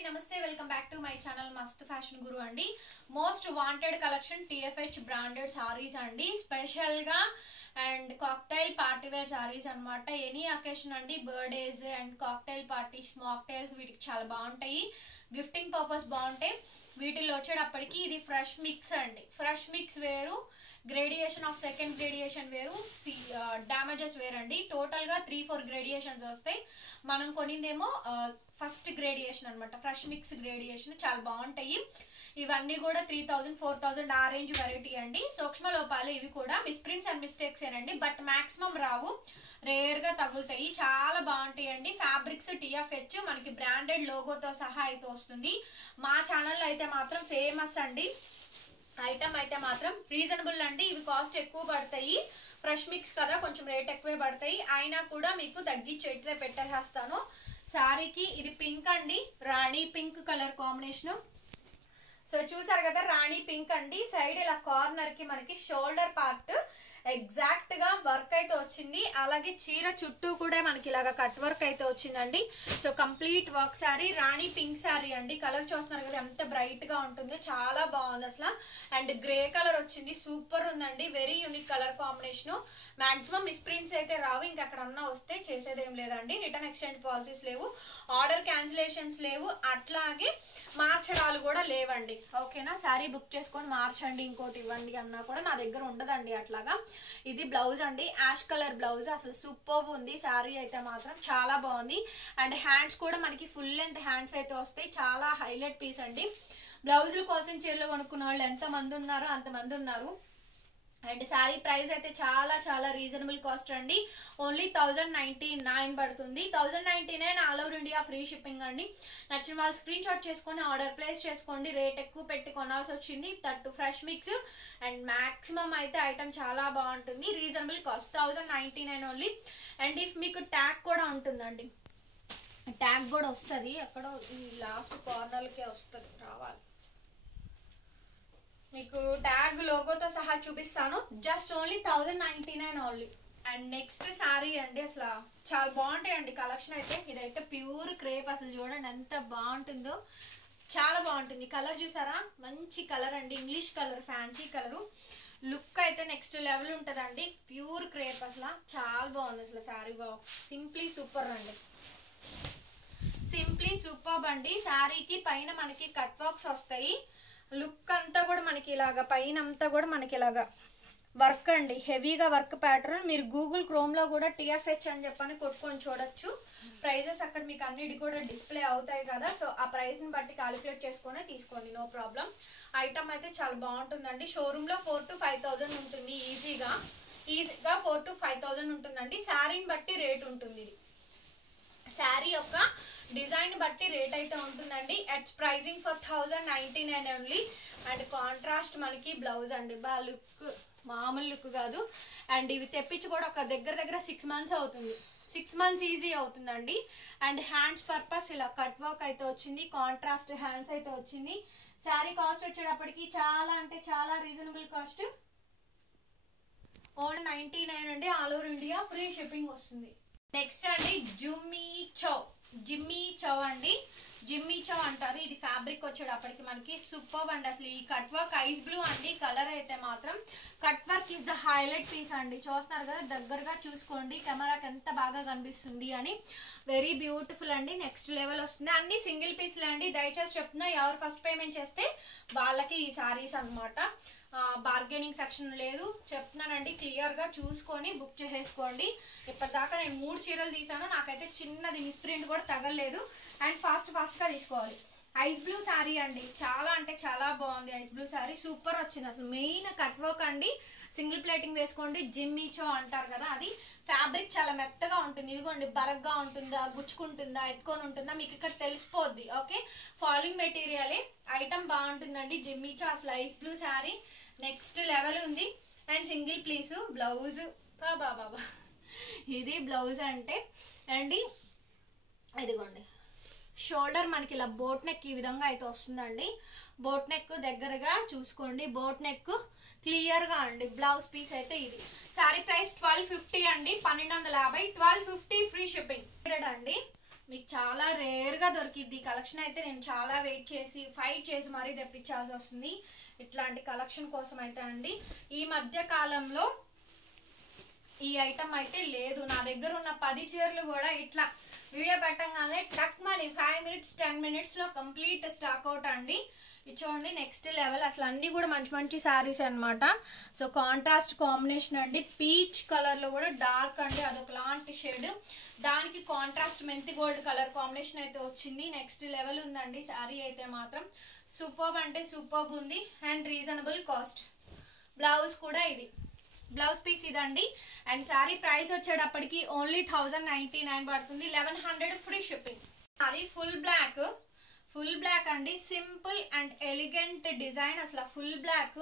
నమస్తే welcome back to my channel Mast Fashion Guru అండి. Most wanted collection TFH branded saris అండి. Special గా and cocktail party wear saris అన్నమాట. Any occasion అండి, birthdays and cocktail parties, mocktails వీటికి చాలా బాగుంటాయి. గిఫ్టింగ్ పర్పస్ బాగుంటాయి. వీటిల్లో వచ్చేటప్పటికి ఇది ఫ్రెష్ మిక్స్ అండి. ఫ్రెష్ మిక్స్ వేరు, గ్రేడియేషన్ ఆఫ్ సెకండ్ గ్రేడియేషన్ వేరు, డామేజెస్ వేరండి. టోటల్ గా 3-4 గ్రేడియేషన్స్ వస్తాయి. మనం కొనిందేమో ఫస్ట్ గ్రేడియేషన్ అనమాట. ఫ్రెష్ మిక్స్ గ్రేడియేషన్ చాలా బాగుంటాయి. ఇవన్నీ కూడా 3000-4000 ఆ రేంజ్ వెరైటీ అండి. సూక్ష్మ లోపాలు ఇవి కూడా మిస్ప్రింట్స్ అండ్ మిస్టేక్స్ ఏనండి, బట్ మాక్సిమం రావు, రేర్ గా తగులుతాయి. చాలా బాగుంటాయి అండి. ఫ్యాబ్రిక్స్ TFH మనకి బ్రాండెడ్ లోగోతో సహా అయితే వస్తుంది. మా ఛానల్లో అయితే మాత్రం ఫేమస్ అండి. ఐటమ్ అయితే మాత్రం రీజనబుల్ అండి. ఇవి కాస్ట్ ఎక్కువ పడతాయి, ఫ్రెష్ మిక్స్ కదా కొంచెం రేట్ ఎక్కువే పడతాయి. అయినా కూడా మీకు తగ్గించి అయితే పెట్టేస్తాను. శారీకి ఇది పింక్ అండి, రాణి పింక్ కలర్ కాంబినేషన్. సో చూసారు కదా, రాణి పింక్ అండి. సైడ్ ఇలా కార్నర్ కి మనకి షోల్డర్ పార్ట్ ఎగ్జాక్ట్ గా వర్క్ అయితే వచ్చింది. అలాగే చీర చుట్టూ కూడా మనకి ఇలాగా కట్ వర్క్ అయితే వచ్చిందండి. సో కంప్లీట్ వర్క్ శారీ, రాణి పింక్ శారీ అండి. కలర్ చూస్తున్నారు కదా ఎంత బ్రైట్ గా ఉంటుందో, చాలా బాగుంది అసలు. అండ్ గ్రే కలర్ వచ్చింది, సూపర్ ఉందండి. Very unique colour combination. Maximum misprints అయితే రావు, ఇంకెక్కడన్నా వస్తే చేసేదేం లేదండి. రిటర్న్ ఎక్స్చేంజ్ పాలసీస్ లేవు, ఆర్డర్ క్యాన్సిలేషన్స్ లేవు, అట్లాగే మార్చడాలు కూడా లేవండి. ఓకేనా, శారీ బుక్ చేసుకొని మార్చండి ఇంకోటి ఇవ్వండి అన్నా కూడా నా దగ్గర ఉండదండి అట్లాగా. ఇది బ్లౌజ్ అండి, యాష్ కలర్ బ్లౌజ్. అసలు సూపర్ ఉంది శారీ అయితే మాత్రం, చాలా బాగుంది. అండ్ హ్యాండ్స్ కూడా మనకి ఫుల్ లెంత్ హ్యాండ్స్ అయితే వస్తాయి. చాలా హైలైట్ పీస్ అండి. బ్లౌజుల కోసం చీరలు కొనుక్కున్న వాళ్ళు ఎంతమంది ఉన్నారో అంతమంది ఉన్నారు. అండ్ శారీ ప్రైస్ అయితే చాలా చాలా రీజనబుల్ కాస్ట్ అండి. ఓన్లీ 1099 పడుతుంది. 1099 all over India free shipping అండి. నచ్చిన వాళ్ళు స్క్రీన్ షాట్ చేసుకొని ఆర్డర్ ప్లేస్ చేసుకోండి. రేట్ ఎక్కువ పెట్టి కొనాల్సి వచ్చింది, తట్టు ఫ్రెష్ మిక్స్. అండ్ మాక్సిమం అయితే ఐటమ్ చాలా బాగుంటుంది. Reasonable cost 1099 only. And if మీకు ట్యాగ్ కూడా ఉంటుందండి, ట్యాగ్ కూడా వస్తుంది ఎక్కడో ఈ లాస్ట్ కార్నర్కే వస్తుంది, రావాలి. మీకు ట్యాగ్ లోగోతో సహా చూపిస్తాను. Just only 1099 only. And next sari అండి, అసలు చాలా బాగుంటాయండి కలెక్షన్ అయితే. ఇదైతే ప్యూర్ క్రేప్, అసలు చూడండి ఎంత బాగుంటుందో, చాలా బాగుంటుంది. కలర్ చూసారా, మంచి కలర్ అండి, English colour, fancy colour. Look అయితే నెక్స్ట్ లెవెల్ ఉంటుందండి. ప్యూర్ క్రేప్, అసలు చాలా బాగుంది అసలు శారీ. సింప్లీ సూపర్ అండి, సింప్లీ సూపర్ అండి. శారీకి పైన మనకి కట్ వర్క్స్ వస్తాయి. లుక్ అంతా కూడా మనకి ఇలాగా, పైన అంతా కూడా మనకి ఇలాగా వర్క్ అండి, హెవీగా వర్క్ ప్యాటర్న్. మీరు గూగుల్ క్రోమ్ లో కూడా TFH అని చెప్పని కొట్టుకొని చూడొచ్చు. ప్రైజెస్ అక్కడ మీకు అన్నిటి కూడా డిస్ప్లే అవుతాయి కదా. సో ఆ ప్రైస్ ని బట్టి క్యాలిక్యులేట్ చేసుకొని తీసుకోండి, నో ప్రాబ్లం. ఐటమ్ అయితే చాలా బాగుంటుందండి. షోరూమ్ లో 4,000 to 5,000 ఉంటుంది ఈజీగా 4,000 to 5,000 ఉంటుందండి. శారీని బట్టి రేట్ ఉంటుంది. ఇది శారీ యొక్క డిజైన్ బట్టి రేట్ అయితే ఉంటుందండి. It's pricing for 1099 only. And contrast మనకి బ్లౌజ్ అండి, బా లుక్ మామూలు లుక్ కాదు. అండ్ ఇవి తెప్పించి కూడా ఒక దగ్గర 6 months అవుతుంది. 6 months ఈజీ అవుతుందండి. అండ్ హ్యాండ్స్ పర్పస్ ఇలా కట్ వర్క్ అయితే వచ్చింది, కాంట్రాస్ట్ హ్యాండ్స్ అయితే వచ్చింది. శారీ కాస్ట్ వచ్చేటప్పటికి చాలా అంటే చాలా రీజనబుల్ కాస్ట్, ఓన్లీ 99 అండి. All over India free shipping వస్తుంది. నెక్స్ట్ అండి జిమ్మీ చౌ అండి, జిమ్మీ చౌ అంటారు. ఇది ఫ్యాబ్రిక్ వచ్చేటప్పటికి మనకి సూపర్ అండి. అసలు ఈ కట్ వర్క్ ఐస్ బ్లూ అండి కలర్ అయితే మాత్రం. Cut work is the highlight piece అండి. చూస్తున్నారు కదా, దగ్గరగా చూసుకోండి కెమెరాకి ఎంత బాగా కనిపిస్తుంది అని. వెరీ బ్యూటిఫుల్ అండి, నెక్స్ట్ లెవెల్ వస్తుంది. అన్ని సింగిల్ పీస్లే అండి. దయచేసి చెప్తున్నా, ఎవరు ఫస్ట్ పేమెంట్ చేస్తే వాళ్ళకి ఈ సారీస్ అనమాట. బార్గెనింగ్ సెక్షన్ లేదు, చెప్తున్నానండి. క్లియర్ గా చూసుకొని బుక్ చేసేసుకోండి. ఇప్పటిదాకా నేను 3 చీరలు తీసాను, నాకైతే చిన్నది మిస్ప్రింట్ కూడా తగలేదు. అండ్ ఫాస్ట్ గా తీసుకోవాలి. ఐస్ బ్లూ శారీ అండి, చాలా అంటే చాలా బాగుంది. ఐస్ బ్లూ శారీ సూపర్ వచ్చింది అసలు. మెయిన్ కట్ వర్క్ అండి, సింగిల్ ప్లేటింగ్ వేసుకోండి. జిమ్మీ చో అంటారు కదా, అది ఫ్యాబ్రిక్ చాలా మెత్తగా ఉంటుంది. ఇదిగోండి, బరగ్గా ఉంటుందా, గుచ్చుకుంటుందా, ఎత్తుకొని ఉంటుందా మీకు ఇక్కడ తెలిసిపోద్ది. ఓకే, ఫాలింగ్ మెటీరియలే. ఐటమ్ బాగుంటుందండి. జిమ్మీ చో అసలు ice blue sari next level ఉంది. అండ్ సింగిల్ ప్లీసు బ్లౌజ్, బాబా ఇది బ్లౌజ్ అంటే అండి. ఇదిగోండి, షోల్డర్ మనకి ఇలా బోట్ నెక్ ఈ విధంగా అయితే వస్తుందండి. బోట్ నెక్ దగ్గరగా చూసుకోండి, బోట్ నెక్ క్లియర్ గా అండి. బ్లౌజ్ పీస్ అయితే ఇది. సారీ ప్రైస్ 1250 అండి, 1250, 1250 ఫ్రీ షిప్పింగ్ అండి. మీకు చాలా రేర్గా దొరికిద్ది కలెక్షన్. అయితే నేను చాలా వెయిట్ చేసి ఫైట్ చేసి మరీ తెప్పించాల్సి వస్తుంది ఇట్లాంటి కలెక్షన్ కోసం అయితే అండి. ఈ మధ్య కాలంలో ఈ ఐటమ్ అయితే లేదు నా దగ్గర. ఉన్న 10 చీరలు కూడా ఇట్లా వీడియో పెట్టగానే టక్ మనీ 5 మినిట్స్ 10 మినిట్స్లో కంప్లీట్ స్టాక్ అవుట్ అండి. ఇది చూడండి నెక్స్ట్ లెవెల్. అసలు అన్నీ కూడా మంచి మంచి శారీస్ అనమాట. సో కాంట్రాస్ట్ కాంబినేషన్ అండి. పీచ్ కలర్లో కూడా డార్క్ అండి, అదొక లాంటి షేడ్. దానికి కాంట్రాస్ట్ మెంతి గోల్డ్ కలర్ కాంబినేషన్ అయితే వచ్చింది. నెక్స్ట్ లెవెల్ ఉందండి శారీ అయితే మాత్రం. సూపర్బ్ అంటే సూపర్బ్ ఉంది అండ్ రీజనబుల్ కాస్ట్. బ్లౌజ్ కూడా ఇది, బ్లౌజ్ పీస్ ఇదండి. అండ్ శారీ ప్రైస్ వచ్చేటప్పటికి ఓన్లీ 1099 పడుతుంది. 1100 free shipping. Sari full black అండి. Simple and elegant design. అసలు ఫుల్ బ్లాక్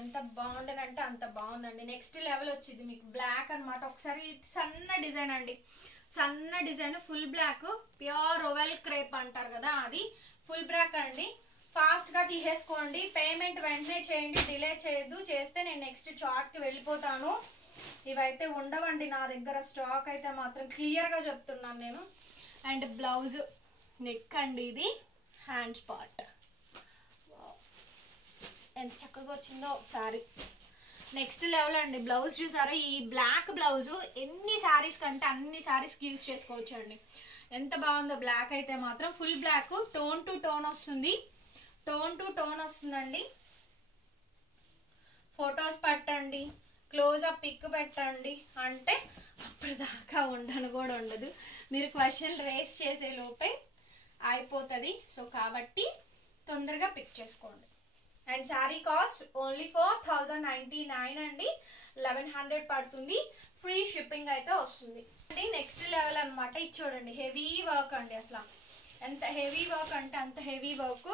ఎంత బాగుండనంటే అంత బాగుందండి. నెక్స్ట్ లెవెల్ వచ్చింది మీకు బ్లాక్ అనమాట. ఒకసారి సన్న డిజైన్ అండి, సన్న డిజైన్ ఫుల్ బ్లాక్. ప్యూర్ రోవెల్ క్రేప్ అంటారు కదా, అది ఫుల్ బ్లాక్ అండి. ఫాస్ట్గా తీసేసుకోండి, పేమెంట్ వెంటనే చేయండి, డిలే చేయొద్దు. చేస్తే నేను నెక్స్ట్ చార్ట్కి వెళ్ళిపోతాను. ఇవైతే ఉండవండి నా దగ్గర స్టాక్ అయితే మాత్రం, క్లియర్గా చెప్తున్నాను నేను. అండ్ బ్లౌజ్ నెక్ అండి, ఇది హ్యాండ్స్ పార్ట్ ఎంత చక్కగా వచ్చిందో ఒకసారి. నెక్స్ట్ లెవెల్ అండి. బ్లౌజ్ చూసారా, ఈ బ్లాక్ బ్లౌజ్ ఎన్ని శారీస్ కంటే అన్ని శారీస్కి యూజ్ చేసుకోవచ్చు అండి. ఎంత బాగుందో బ్లాక్ అయితే మాత్రం. Full black, tone to tone వస్తుంది, టోన్ టు టోన్ వస్తుందండి. ఫొటోస్ పెట్టండి, క్లోజ్అప్ పిక్ పెట్టండి అంటే అప్పటిదాకా ఉండను కూడా ఉండదు. మీరు క్వశ్చన్ రేస్ చేసే లోపే అయిపోతుంది. సో కాబట్టి తొందరగా పిక్ చేసుకోండి. అండ్ శారీ కాస్ట్ ఓన్లీ 4099 అండి. 1100 పడుతుంది. ఫ్రీ షిప్పింగ్ అయితే వస్తుంది. నెక్స్ట్ లెవెల్ అనమాట. ఇది చూడండి హెవీ వర్క్ అండి. అసలు ఎంత హెవీ వర్క్ అంటే అంత heavy work.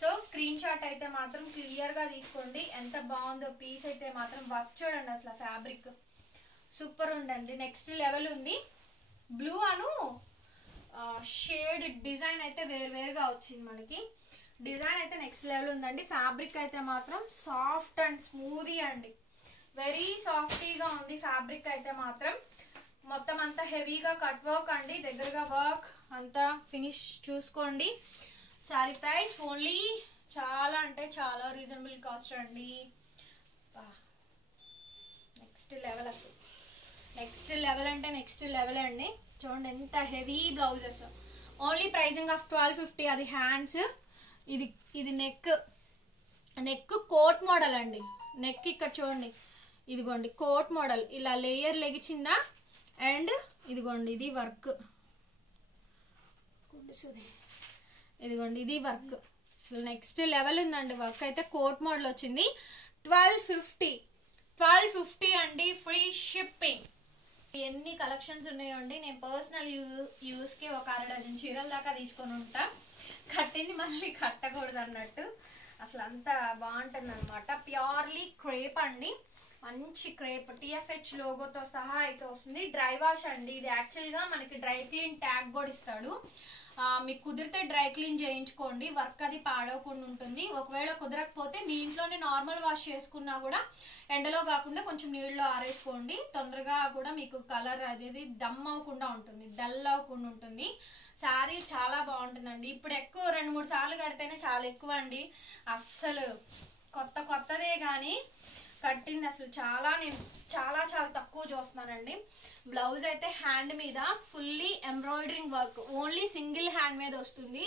So screen shot అయితే మాత్రం క్లియర్గా తీసుకోండి. ఎంత బాగుందో పీస్ అయితే మాత్రం. వర్క్ చూడండి అసలు, ఫ్యాబ్రిక్ సూపర్ ఉండండి. నెక్స్ట్ లెవెల్ ఉంది. బ్లూ అను షేడ్ డిజైన్ అయితే వేరువేరుగా వచ్చింది మనకి. డిజైన్ అయితే నెక్స్ట్ లెవెల్ ఉందండి. ఫ్యాబ్రిక్ అయితే మాత్రం సాఫ్ట్ అండ్ స్మూదీ అండి, వెరీ సాఫ్టీగా ఉంది ఫ్యాబ్రిక్ అయితే మాత్రం. మొత్తం అంతా హెవీగా కట్ వర్క్ అండి, దగ్గరగా వర్క్ అంతా ఫినిష్ చూసుకోండి. శారీ ప్రైస్ ఓన్లీ చాలా అంటే చాలా రీజనబుల్ కాస్ట్ అండి. నెక్స్ట్ లెవెల్ అసలు, నెక్స్ట్ లెవెల్ అంటే నెక్స్ట్ లెవెల్ అండి. చూడండి ఎంత heavy blouses. Only pricing of 1250. అది హ్యాండ్స్, ఇది నెక్ కోట్ మోడల్ అండి. నెక్ ఇక్కడ చూడండి, ఇదిగోండి కోట్ మోడల్ ఇలా లేయర్ లెగిచిందా. అండ్ ఇదిగోండి ఇది వర్క్, ఇదిగోండి ఇది వర్క్. అసలు నెక్స్ట్ లెవెల్ ఉందండి. వర్క్ అయితే కోట్ మోడల్ వచ్చింది. 1250 అండి, ఫ్రీ షిప్పింగ్. ఎన్ని కలెక్షన్స్ ఉన్నాయో అండి. నేను పర్సనల్ యూస్కి ఒక 6 డజన్ చీరల దాకా తీసుకొని ఉంటా. కట్టింది మళ్ళీ కట్టకూడదు అన్నట్టు. అసలు అంత బాగుంటుంది అనమాట. ప్యూర్లీ క్రేప్ అండి, మంచి క్రేప్. టిఎఫ్హెచ్ లోగోతో సహా అయితే వస్తుంది. డ్రై వాష్ అండి. ఇది యాక్చువల్గా మనకి డ్రై క్లీన్ ట్యాగ్ కూడా ఇస్తాడు. మీకు కుదిరితే డ్రై క్లీన్ చేయించుకోండి, వర్క్ అది పాడవకుండా ఉంటుంది. ఒకవేళ కుదరకపోతే మీ ఇంట్లోనే నార్మల్ వాష్ చేసుకున్నా కూడా ఎండలో కాకుండా కొంచెం నీళ్ళలో ఆరేసుకోండి. తొందరగా కూడా మీకు కలర్ అనేది దమ్ అవ్వకుండా ఉంటుంది, డల్ అవ్వకుండా ఉంటుంది. శారీ చాలా బాగుంటుందండి. ఇప్పుడు ఎక్కువ 2-3 సార్లు కడితేనే చాలా ఎక్కువ అండి. అస్సలు కొత్తదే కానీ కట్టింది అసలు నేను చాలా తక్కువ చూస్తున్నానండి. బ్లౌజ్ అయితే హ్యాండ్ మీద fully embroidering work, only single hand మీద వస్తుంది.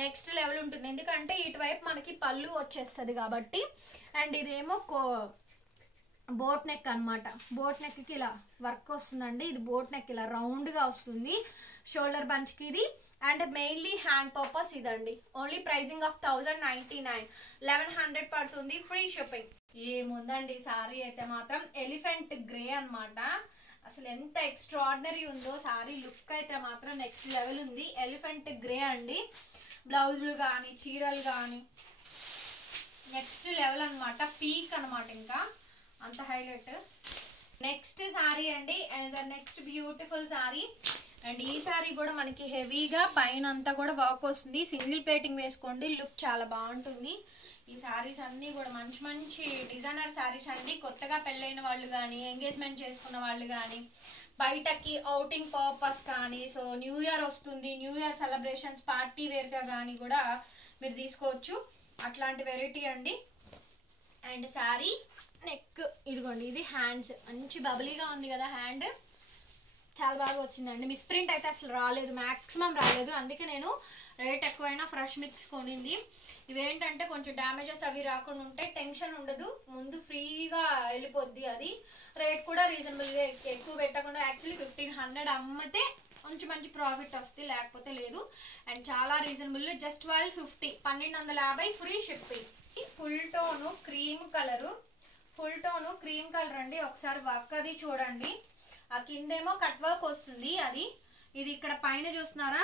నెక్స్ట్ లెవెల్ ఉంటుంది, ఎందుకంటే ఇటువైపు మనకి పళ్ళు వచ్చేస్తుంది కాబట్టి. అండ్ ఇదేమో బోట్ నెక్ అనమాట. బోట్ నెక్కి ఇలా వర్క్ వస్తుందండి. ఇది బోట్ నెక్ ఇలా రౌండ్గా వస్తుంది. షోల్డర్ బంచ్కి ఇది. అండ్ మెయిన్లీ హ్యాండ్ పర్పస్ ఇదండి. ఓన్లీ ప్రైజింగ్ ఆఫ్ 1099, 1100 పడుతుంది. Free shipping. ఏముందండి సారీ అయితే మాత్రం ఎలిఫెంట్ గ్రే అనమాట. అసలు ఎంత ఎక్స్ట్రాడినరీ ఉందో సారీ లుక్ అయితే మాత్రం నెక్స్ట్ లెవెల్ ఉంది. ఎలిఫెంట్ గ్రే అండి. బ్లౌజులు కానీ చీరలు కానీ నెక్స్ట్ లెవెల్ అనమాట. పీక్ అనమాట, ఇంకా అంత హైలైట్. నెక్స్ట్ సారీ అండి, and next beautiful sorry. And ఈ సారీ కూడా మనకి హెవీగా పైన అంతా కూడా వర్క్ వస్తుంది. సింగిల్ ప్లేటింగ్ వేసుకోండి, లుక్ చాలా బాగుంటుంది. ఈ సారీస్ అన్నీ కూడా మంచి డిజైనర్ సారీస్ అండి. కొత్తగా పెళ్ళైన వాళ్ళు కానీ, ఎంగేజ్మెంట్ చేసుకున్న వాళ్ళు కానీ బయటకి అవుటింగ్ పర్పస్ కానీ, సో న్యూ ఇయర్ వస్తుంది, న్యూ ఇయర్ సెలబ్రేషన్స్ పార్టీ వేర్గా కానీ కూడా మీరు తీసుకోవచ్చు. అట్లాంటి వెరైటీ అండి. అండ్ శారీ నెక్ ఇదిగోండి, ఇది హ్యాండ్స్ మంచి బబులీగా ఉంది కదా, హ్యాండ్ చాలా బాగా వచ్చిందండి. మిస్ ప్రింట్ అయితే అసలు రాలేదు, మ్యాక్సిమం రాలేదు. అందుకే నేను రేట్ ఎక్కువైనా ఫ్రెష్ మిక్స్ కొనింది. ఇవేంటంటే కొంచెం డ్యామేజెస్ అవి రాకుండా ఉంటే టెన్షన్ ఉండదు, ముందు ఫ్రీగా వెళ్ళిపోద్ది. అది రేట్ కూడా రీజనబుల్గా ఎక్కువ పెట్టకుండా, యాక్చువల్లీ 1500 అమ్మితే కొంచెం మంచి ప్రాఫిట్ వస్తుంది, లేకపోతే లేదు. అండ్ చాలా reasonable, just 1250, 1250 free shipping. Full tone cream colour, full tone cream colour అండి. ఒకసారి వర్క్ అది చూడండి, ఆ కిందేమో కట్ వర్క్ వస్తుంది. అది ఇది ఇక్కడ పైన చూస్తున్నారా,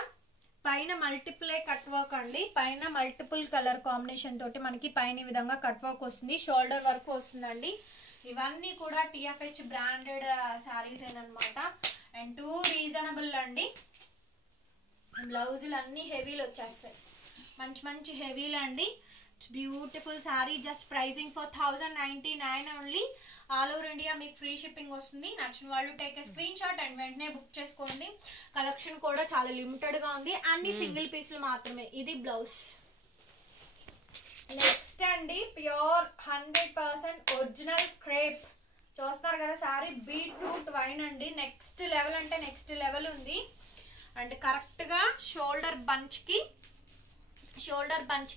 పైన మల్టిప్లే కట్ వర్క్ అండి. పైన మల్టిపుల్ కలర్ కాంబినేషన్ తోటి మనకి పైన ఈ విధంగా కట్ వర్క్ వస్తుంది, షోల్డర్ వర్క్ వస్తుందండి. ఇవన్నీ కూడా TFH బ్రాండెడ్ శారీస్ ఏనమాట. అండ్ టూ రీజనబుల్ అండి. బ్లౌజులు అన్ని హెవీలు వచ్చేస్తాయి, మంచి మంచి హెవీలు అండి. Beautiful sari, just pricing for 1099 only. All over India మీకు ఫ్రీ షిప్పింగ్ వస్తుంది. నచ్చిన వాళ్ళు take a screen shot and వెంటనే బుక్ చేసుకోండి. కలెక్షన్ కూడా చాలా లిమిటెడ్ గా ఉంది, అన్ని సింగిల్ పీసులు మాత్రమే. ఇది బ్లౌజ్. నెక్స్ట్ అండి, ప్యూర్ 100% ఒరిజినల్ క్రేప్ చూస్తున్నారు కదా శారీ, బీట్రూట్ వైన్ అండి. నెక్స్ట్ లెవెల్ అంటే నెక్స్ట్ లెవెల్ ఉంది. అండ్ కరెక్ట్ గా షోల్డర్ బంచ్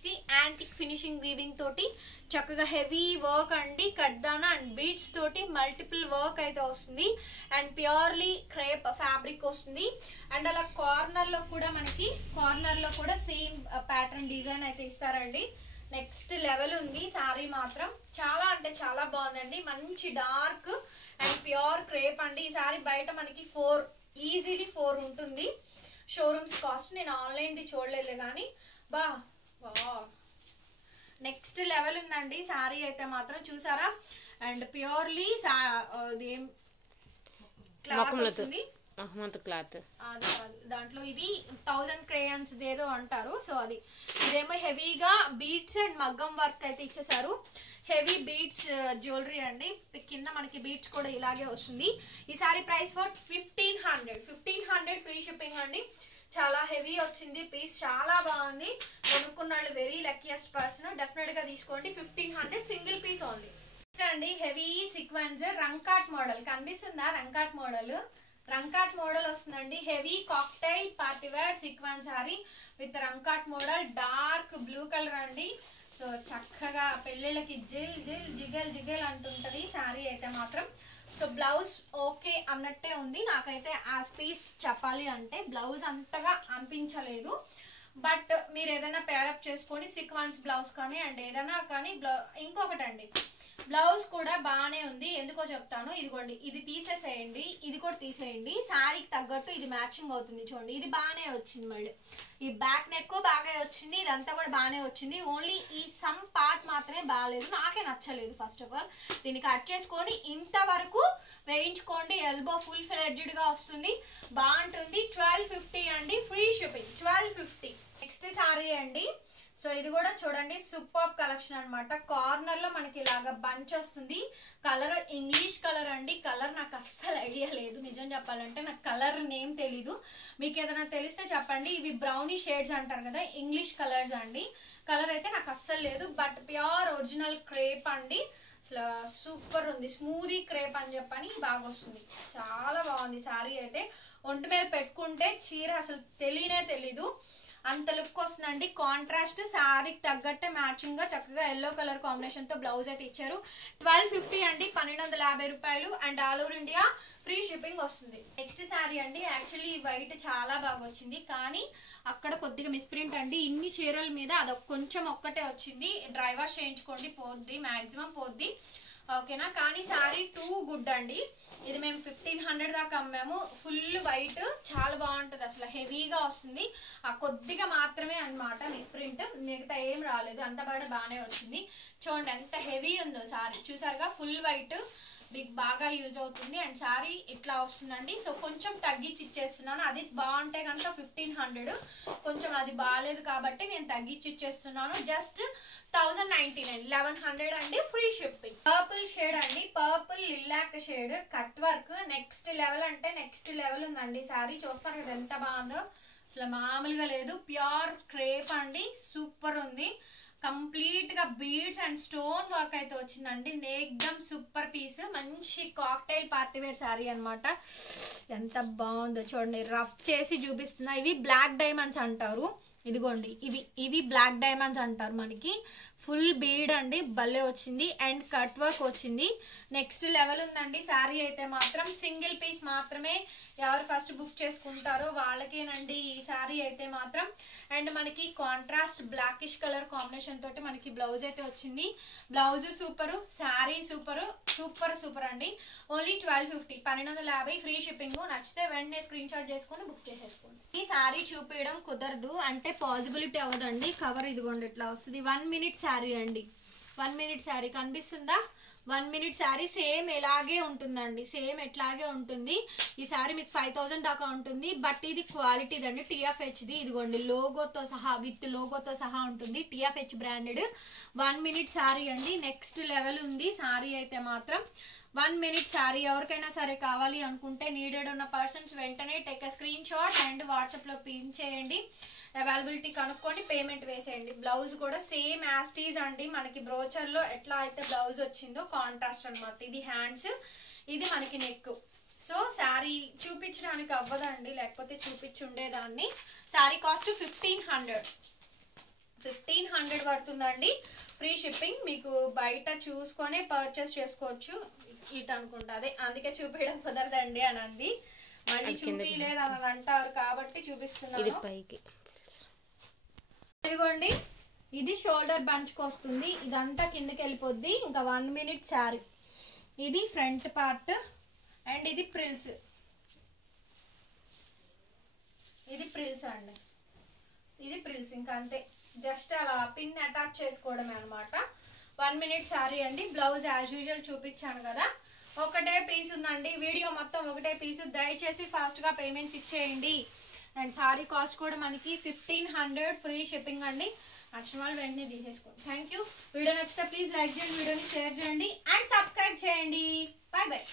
కి యాంటిక్ ఫినిషింగ్ వీవింగ్ తోటి చక్కగా హెవీ వర్క్ అండి. కడ్దానా అండ్ బీడ్స్ తోటి మల్టిపుల్ వర్క్ అయితే వస్తుంది. అండ్ ప్యూర్లీ క్రేప్ ఫ్యాబ్రిక్ వస్తుంది. అండ్ అలా కార్నర్ లో కూడా మనకి సేమ్ ప్యాటర్న్ డిజైన్ అయితే ఇస్తారండి. నెక్స్ట్ లెవెల్ ఉంది శారీ మాత్రం, చాలా అంటే చాలా బాగుందండి. మంచి డార్క్ అండ్ ప్యూర్ క్రేప్ అండి. ఈ శారీ బయట మనకి ఈజీలీ 4 ఉంటుంది షోరూమ్స్ కాస్ట్. నేను ఆన్లైన్ది చూడలేదు కానీ బా నెక్స్ట్ లెవెల్ ఉందండి శారీ అయితే మాత్రం, చూసారా. అండ్ ప్యూర్లీ క్లాత్ వస్తుంది, క్లాత్ దాంట్లో ఇది 1000 క్రేయన్స్ ఏదో అంటారు. సో అది ఇదేమో హెవీగా బీడ్స్ అండ్ మగ్గం వర్క్ అయితే ఇచ్చేసారు. హెవీ బీడ్స్ జ్యువెలరీ అండి. కింద మనకి బీడ్స్ కూడా ఇలాగే వస్తుంది. ఈ sorry price for 1500 free shipping అండి. చాలా హెవీ వచ్చింది పీస్, చాలా బాగుంది. కొనుక్కున్న వాళ్ళు వెరీ లక్కీయెస్ట్ పర్సన్, డెఫినెట్ గా తీసుకోండి. 1500 సింగిల్ పీస్ ఓన్లీ అండి. హెవీ సీక్వెన్స్ రంకాట్ మోడల్ కనిపిస్తుందా, రంకాట్ మోడల్ వస్తుందండి. Heavy cocktail party wear sequence sari with రంకాట్ మోడల్, డార్క్ బ్లూ కలర్ అండి. సో చక్కగా పెళ్ళిళ్ళకి జిగల్ అంటుంటది శారీ అయితే మాత్రం. సో బ్లౌజ్ ఓకే అన్నట్టే ఉంది, నాకైతే యాజ్ పీస్ చెప్పాలి అంటే బ్లౌజ్ అంతగా అనిపించలేదు. బట్ మీరు ఏదైనా పేరప్ చేసుకొని సీక్వెన్స్ బ్లౌజ్ కానీ అండ్ ఏదైనా కానీ ఇంకొకటండి, బ్లౌజ్ కూడా బాగానే ఉంది. ఎందుకో చెప్తాను, ఇదిగోండి ఇది తీసేసేయండి, ఇది కూడా తీసేయండి, శారీకి తగ్గట్టు ఇది మ్యాచింగ్ అవుతుంది. చూడండి ఇది బాగానే వచ్చింది. మళ్ళీ ఈ బ్యాక్ నెక్ బాగా వచ్చింది, ఇదంతా కూడా బాగానే వచ్చింది. ఓన్లీ ఈ సమ్ పార్ట్ మాత్రమే బాగాలేదు, నాకే నచ్చలేదు. ఫస్ట్ ఆఫ్ ఆల్ దీన్ని కట్ చేసుకొని ఇంతవరకు వేయించుకోండి, ఎల్బో ఫుల్ ఫ్లెడ్జ్డ్ గా వస్తుంది, బాగుంటుంది. 1250 అండి ఫ్రీ షిప్పింగ్, 1250. నెక్స్ట్ శారీ అండి. సో ఇది కూడా చూడండి సూపర్ కలెక్షన్ అనమాట. కార్నర్ లో మనకి ఇలాగా బంచ్ వస్తుంది. కలర్ ఇంగ్లీష్ కలర్ అండి. కలర్ నాకు అస్సలు ఐడియా లేదు, నిజం చెప్పాలంటే నాకు కలర్ నేమ్ తెలీదు. మీకు ఏదైనా తెలిస్తే చెప్పండి. ఇవి బ్రౌనీ షేడ్స్ అంటారు కదా, ఇంగ్లీష్ కలర్స్ అండి. కలర్ అయితే నాకు అస్సలు లేదు, బట్ ప్యూర్ ఒరిజినల్ క్రేప్ అండి. అసలు సూపర్ ఉంది, స్మూదీ క్రేప్ అని చెప్పని బాగా వస్తుంది. చాలా బాగుంది శారీ అయితే. ఒంటి మీద పెట్టుకుంటే చీర అసలు తెలీదు, అంత లుక్ వస్తుందండి. కాంట్రాస్ట్ శారీకి తగ్గట్టే మ్యాచింగ్ గా చక్కగా ఎల్లో కలర్ కాంబినేషన్ తో బ్లౌజ్ అయితే ఇచ్చారు. 1250 అండి, 1250 రూపాయలు. And all over India free shipping వస్తుంది. నెక్స్ట్ శారీ అండి. యాక్చువల్లీ వైట్ చాలా బాగా వచ్చింది, కానీ అక్కడ కొద్దిగా మిస్ప్రింట్ అండి. ఇన్ని చీరల మీద అదొక కొంచెం ఒక్కటే వచ్చింది. డ్రై వాష్ చేయించుకోండి, పోద్ది, మాక్సిమం పోద్ది, ఓకేనా. కానీ శారీ టూ గుడ్ అండి. ఇది మేము 1500 దాకా అమ్మాము. ఫుల్ వైట్, చాలా బాగుంటుంది, అసలు హెవీగా వస్తుంది. ఆ కొద్దిగా మాత్రమే అన్నమాట మిస్ప్రింట్, మిగతా ఏం రాలేదు, అంత బాగానే వచ్చింది. చూడండి ఎంత హెవీ ఉందో శారీ, చూసారుగా. ఫుల్ వైట్ మీకు బాగా యూజ్ అవుతుంది. అండ్ సారీ ఇట్లా వస్తుందండి. సో కొంచెం తగ్గించి ఇచ్చేస్తున్నాను. అది బాగుంటే కనుక 1500, కొంచెం అది బాగాలేదు కాబట్టి నేను తగ్గించి ఇచ్చేస్తున్నాను. జస్ట్ 1099, 1100 అండి, ఫ్రీ షిప్పింగ్. పర్పుల్ షేడ్ అండి, purple lilac shade, cut work next level అంటే నెక్స్ట్ లెవెల్ ఉందండి. సారీ చూస్తారు కదా ఎంత బాగుందో, అసలు మామూలుగా లేదు. ప్యూర్ క్రేప్ అండి, సూపర్ ఉంది. కంప్లీట్ గా బీడ్స్ అండ్ స్టోన్ వర్క్ అయితే వచ్చిందండి. ఎక్దమ్ సూపర్ పీస్. మంచి కాక్టైల్ పార్టీ వేర్ శారీ అనమాట. ఎంత బాగుందో చూడండి. రఫ్ చేసి చూపిస్తున్నా. ఇవి బ్లాక్ డైమండ్స్ అంటారు. ఇదిగోండి, ఇవి బ్లాక్ డైమండ్స్ అంటారు. మనకి ఫుల్ బీడ్ అండి, భలే వచ్చింది. అండ్ కట్ వర్క్ వచ్చింది. నెక్స్ట్ లెవెల్ ఉందండి. శారీ అయితే మాత్రం సింగిల్ పీస్ మాత్రమే. ఎవరు ఫస్ట్ బుక్ చేసుకుంటారో వాళ్ళకేనండి ఈ శారీ అయితే మాత్రం. అండ్ మనకి కాంట్రాస్ట్ బ్లాకిష్ కలర్ కాంబినేషన్ తోటి మనకి బ్లౌజ్ అయితే వచ్చింది. Blouse super, sari super, super super అండి. Only 1250, 1250 free shipping. నచ్చితే వెంటనే స్క్రీన్ షాట్ చేసుకుని బుక్ చేసేసుకోండి. ఈ శారీ చూపించడం కుదరదు అంటే పాసిబిలిటీ అవ్వదండి. కవర్ ఇదిగోండి ఇట్లా వస్తుంది. 1 మినిట్ శారీ అండి. 1 మినిట్ శారీ కనిపిస్తుందా? 1 మినిట్ శారీ సేమ్ ఎలాగే ఉంటుందండి. సేమ్ ఎట్లాగే ఉంటుంది. ఈ శారీ మీకు 5000 దాకా ఉంటుంది. బట్ ఇది క్వాలిటీదండి, TFHది. ఇదిగోండి లోగోతో సహా, విత్ లోగోతో సహా ఉంటుంది. TFH బ్రాండెడ్ 1 మినిట్ శారీ అండి. నెక్స్ట్ లెవెల్ ఉంది శారీ అయితే మాత్రం. 1 మినిట్ శారీ ఎవరికైనా సరే కావాలి అనుకుంటే నీడెడ్ ఉన్న పర్సన్స్ వెంటనే take a screen shot and వాట్సాప్లో పిన్ చేయండి. అవైలబిలిటీ కనుక్కొని పేమెంట్ వేసేయండి. బ్లౌజ్ కూడా సేమ్ యాస్టీజ్ అండి. మనకి బ్రోచర్లో ఎట్లా అయితే బ్లౌజ్ వచ్చిందో కాంట్రాస్ట్ అనమాట. ఇది హ్యాండ్స్, ఇది మనకి నెక్. సో శారీ చూపించడానికి అవ్వదండి, లేకపోతే చూపించి ఉండేదాన్ని. శారీ కాస్ట్ 1500 పడుతుందండి. Free shipping. మీకు బయట చూసుకొని పర్చేస్ చేసుకోవచ్చు. ఇట్ అనుకుంటా, అదే అందుకే చూపించడం కుదరదండి అని అంది. మళ్ళీ చూపించలేదు అని అంటారు కాబట్టి చూపిస్తున్నాను. ఇదిగోండి, ఇది షోల్డర్ బంచ్కి వస్తుంది. ఇదంతా కిందకి వెళ్ళిపోద్ది. ఇంకా 1 మినిట్ శారీ. ఇది ఫ్రంట్ పార్ట్ అండ్ ఇది ప్రిల్స్. ఇది ప్రిల్స్ అండి, ఇది ప్రిల్స్. ఇంకా అంతే, జస్ట్ అలా పిన్ అటాచ్ చేసుకోవడమే అనమాట. 1 మినిట్ శారీ అండి. బ్లౌజ్ యాజ్ యూజువల్ చూపించాను కదా, ఒకటే పీస్ ఉందండి. వీడియో మొత్తం ఒకటే పీస్. దయచేసి ఫాస్ట్గా పేమెంట్స్ ఇచ్చేయండి. అండ్ శారీ కాస్ట్ కూడా మనకి 1500 ఫ్రీ షిప్పింగ్ అండి. నచ్చిన వాళ్ళు వెంటనే తీసేసుకోండి. Thank you. వీడియో నచ్చితే ప్లీజ్ లైక్ చేయండి, వీడియోని షేర్ చేయండి అండ్ సబ్స్క్రైబ్ చేయండి. Bye bye.